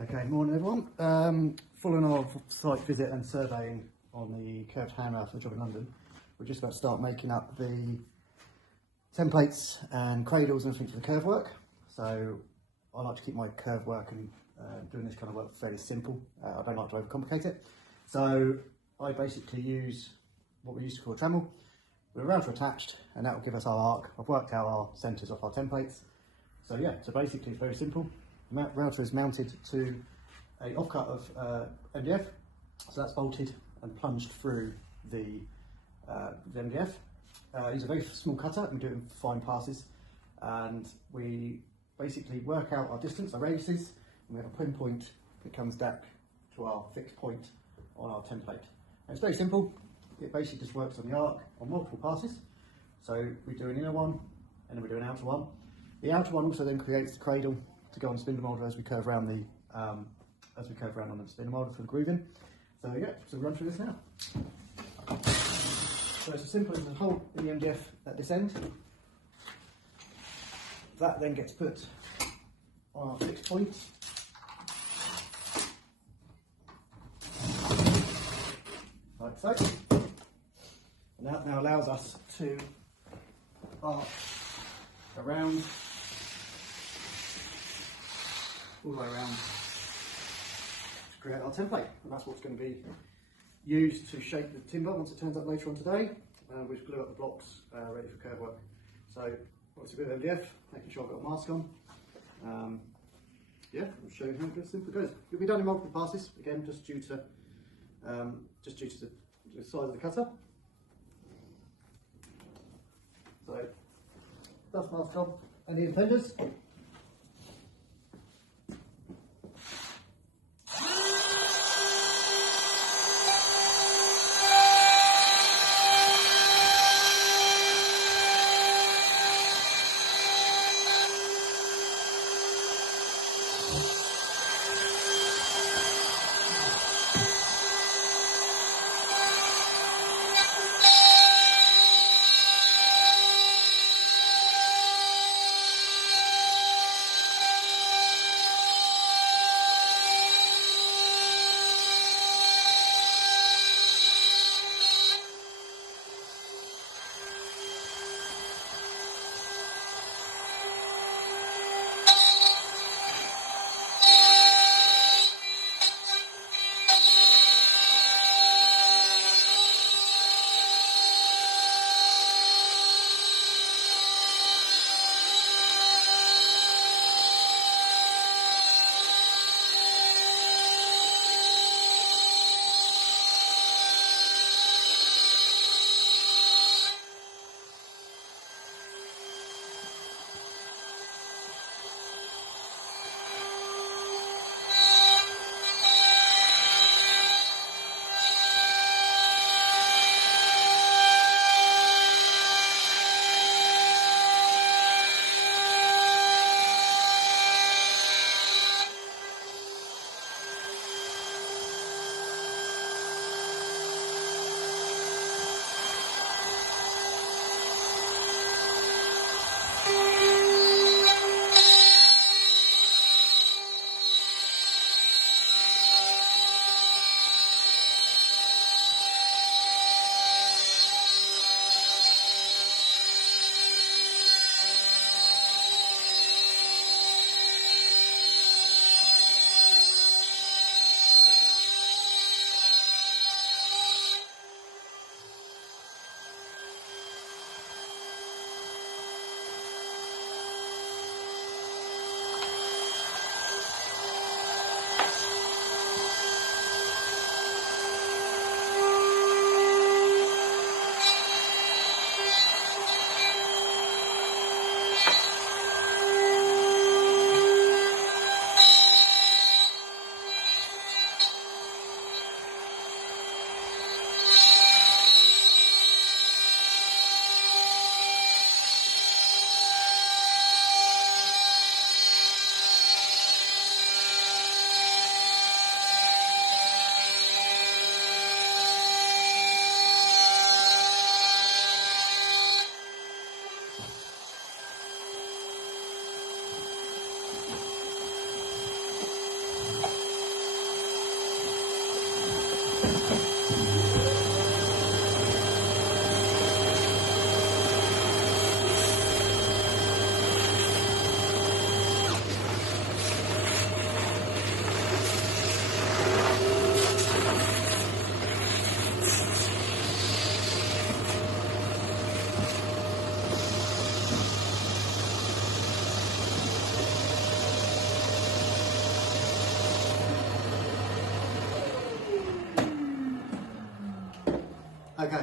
Okay, morning everyone. Following our site visit and surveying on the curved handrail for the job in London, we're just about to start making up the templates and cradles and everything for the curve work. So I like to keep my curve work and doing this kind of work fairly simple. I don't like to overcomplicate it. So I basically use what we used to call a trammel with a router attached, and that will give us our arc. I've worked out our centres off our templates. So yeah, so basically it's very simple. The router is mounted to a offcut of MDF, so that's bolted and plunged through the MDF. It's a very small cutter, and we do it in fine passes, and we basically work out our distance, our radiuses, and we have a pinpoint that comes back to our fixed point on our template. And it's very simple. It basically just works on the arc on multiple passes. So we do an inner one, and then we do an outer one. The outer one also then creates the cradle to go on the spindle moulder as we curve around the on the spindle moulder for the grooving. So yeah, so we'll run through this now. So it's as simple as a hole in the MDF at this end. That then gets put on our fixed point. Like so. And that now allows us to arc around, all the way around, to create our template. And that's what's going to be used to shape the timber once it turns up later on today. We've glued up the blocks ready for curve work. So obviously a bit of MDF, making sure I've got a mask on. Yeah, I'll show you how simple it goes. It'll be done in multiple passes, again just due to the size of the cutter. So dust mask on, and the impeders.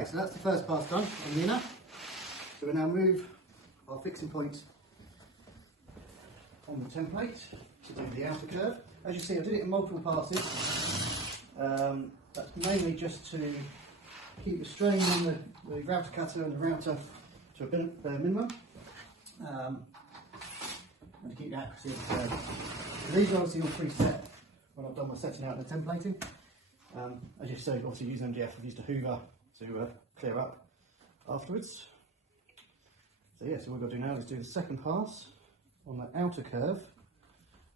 so that's the first pass done on the inner. So we now move our fixing point on the template to do the outer curve. As you see, I did it in multiple passes. That's mainly just to keep the strain on the router cutter and the router to a bare minimum, and to keep the accuracy of the curve. These are obviously all preset when I've done my setting out and the templating. As you see, obviously using MDF, I've used a hoover to clear up afterwards. So yeah, so what we've got to do now is do the second pass on the outer curve,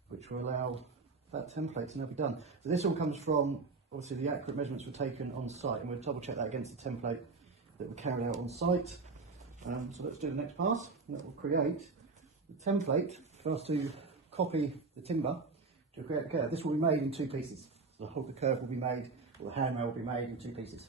which will allow that template to now be done. So this all comes from, obviously the accurate measurements were taken on site, and we'll double check that against the template that we carried out on site. So let's do the next pass, and that will create the template for us to copy the timber to create the curve. This will be made in two pieces. So the curve will be made, or the handrail will be made in two pieces.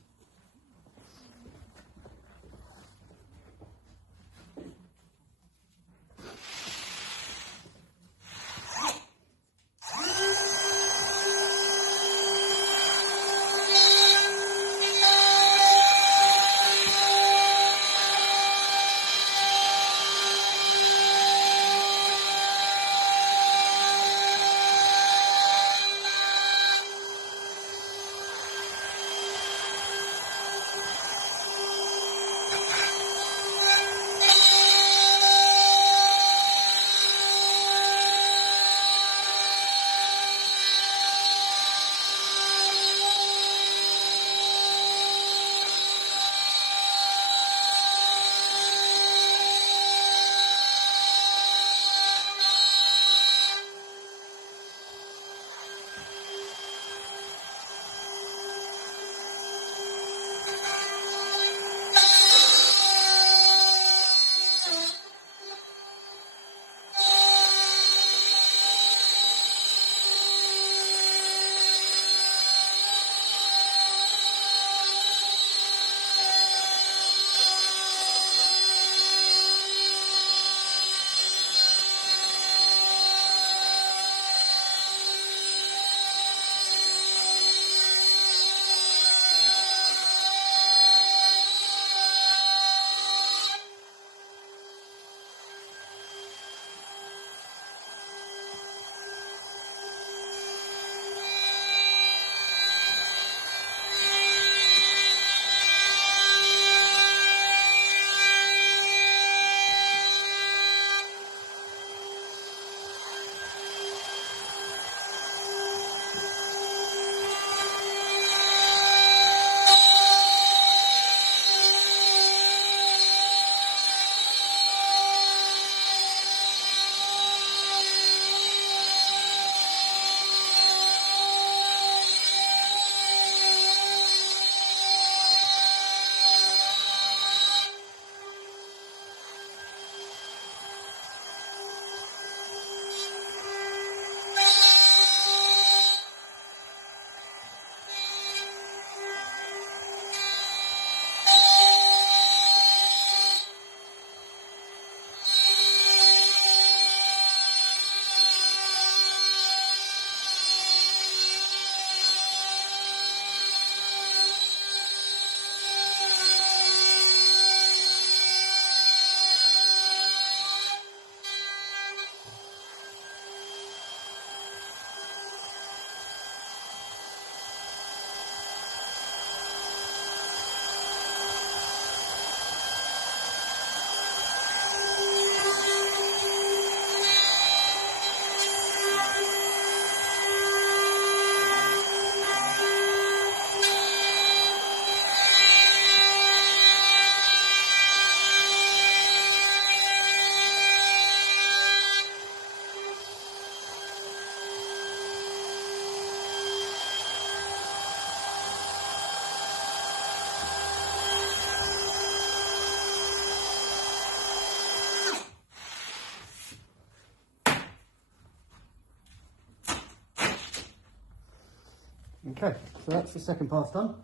Okay, so that's the second pass done,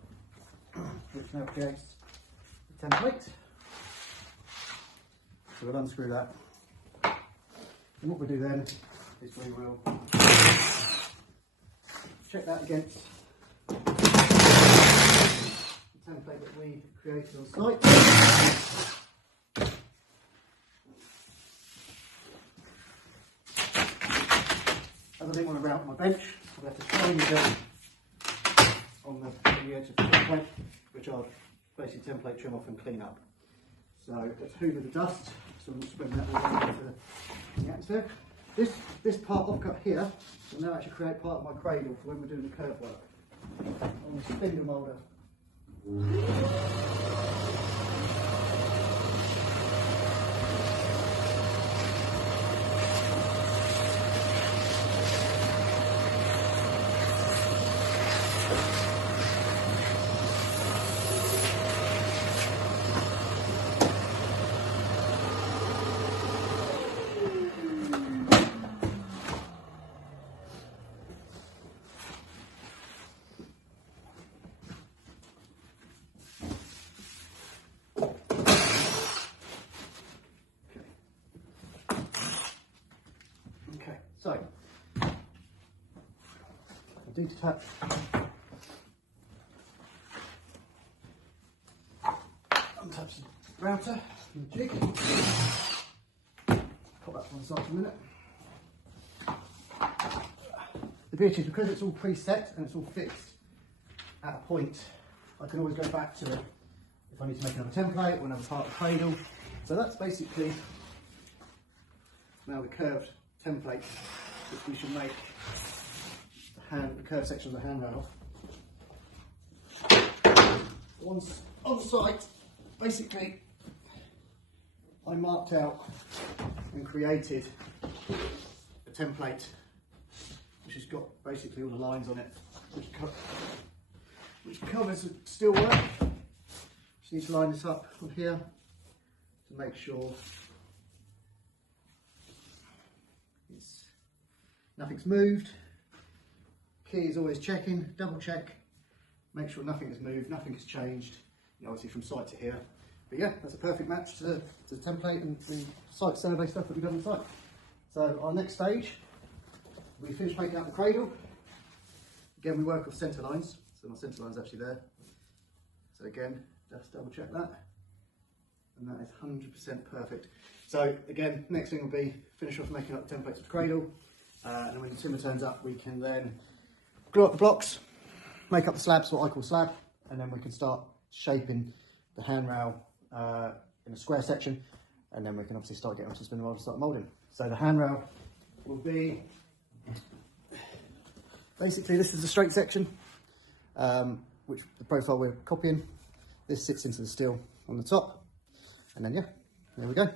which now creates the template. So we'll unscrew that. And what we'll do then is we will check that against the template that we created on site. As I didn't want to route my bench, I left a tiny bit on the edge of the template, which I'll basically template trim off and clean up. So let's hoover the dust, so we'll spin that all down into the atmosphere. This part I've got here will now actually create part of my cradle for when we're doing the curve work on the spindle moulder. So, I do detach untouch the router and the jig. Put that to one side for a minute. The beauty is because it's all preset and it's all fixed at a point, I can always go back to it if I need to make another template or another part of the cradle. So that's basically now the curved template that we should make the curved section of the handrail. Once on site, basically I marked out and created a template which has got basically all the lines on it, which covers the steelwork. Just need to line this up on here to make sure nothing's moved. Key is always checking, double check, make sure nothing has moved, nothing has changed, obviously from site to here. But yeah, that's a perfect match to the template and the site survey stuff that we've done on site. So our next stage, we finish making up the cradle. Again, we work with centre lines, so my centre line's actually there. So again, just double check that. And that is 100% perfect. So again, next thing will be finish off making up the templates of the cradle. And then when the timber turns up, we can then glue up the blocks, make up the slabs, what I call slab, and then we can start shaping the handrail in a square section, and then we can obviously start getting onto the spindle mould and start moulding. So the handrail will be, basically this is the straight section, which the profile we're copying. This sits into the steel on the top, and then yeah, there we go.